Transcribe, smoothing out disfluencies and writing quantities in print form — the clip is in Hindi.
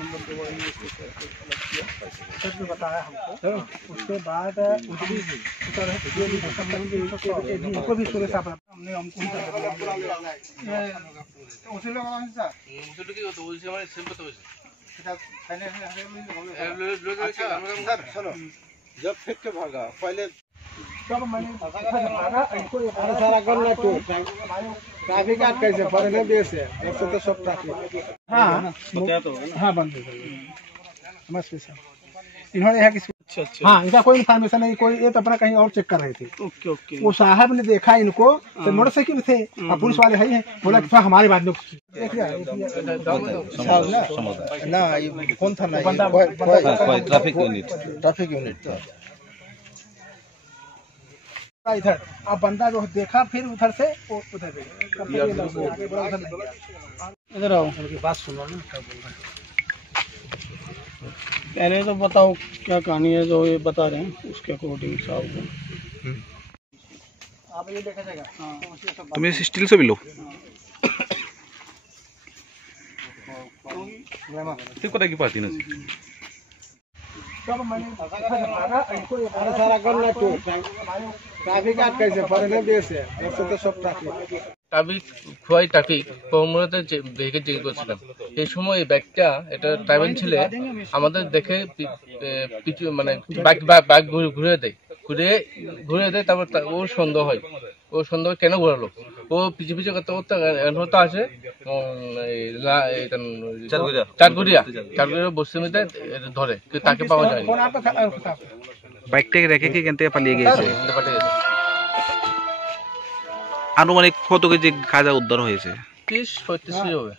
नंबर के सच में बताया हमको। उसके बाद उनको भी सुरेश हमने हमको जब फेंक के भागा पहले तब मैंने भागा इनको सारा गन्ना टूट ट्रैफिक आज कैसे फरने देश है ऐसे तो सब ट्रैफिक। हाँ हाँ बंद है नमस्ते सर। इन्होंने यहाँ किसी हाँ इनका कोई इन्फॉर्मेशन नहीं, कोई ये तो अपना कहीं और चेक कर रहे थे। ओके वो साहब ने देखा इनको तो मोटरसाइकिल थे और पुलिस वाले है हैं, बोला कि थोड़ा हमारे बाद में ना ये कौन था ना ट्रैफिक यूनिट था इधर। अब बंदा जो देखा फिर उधर से उधर इधर आओ बात सुनो ना क्या बोल रहे हैं। पहले तो बताओ क्या कहानी है जो ये बता रहे हैं उसके अकॉर्डिंग साहब को आप ये देखा जाएगा। तुम्हें स्टील से मिलो ठीक पता की पाती ना तब मैंने भागा इनको सारा गन्ना टूट ट्रैफिक आज कैसे फरने देश है ऐसे तो सब ट्रैफिक। ট্রাফিক খোয়াই ট্রাফিক কমরতে ব্রেকে চেক করছিলাম। এই সময় এই ব্যাগটা এটা ট্রাভেল ছেলে আমাদের দেখে মানে বাইক ঘুরে দেয় তারপর ওর সন্দেহ হয়। ও সন্দেহ কেন ঘোরালো, ও পিছিয়ে পিছিয়ে করতে করতে হতে আসে চারগুড়িয়া বসতে মিতে ধরে, তাকে পাওয়া যায়নি। বাইকটাকে রেখে কি এখান থেকে পালিয়ে গিয়েছে। আনুমানিক কত কেজি গাঁজা উদ্ধার হয়েছে? 30-35 হবে।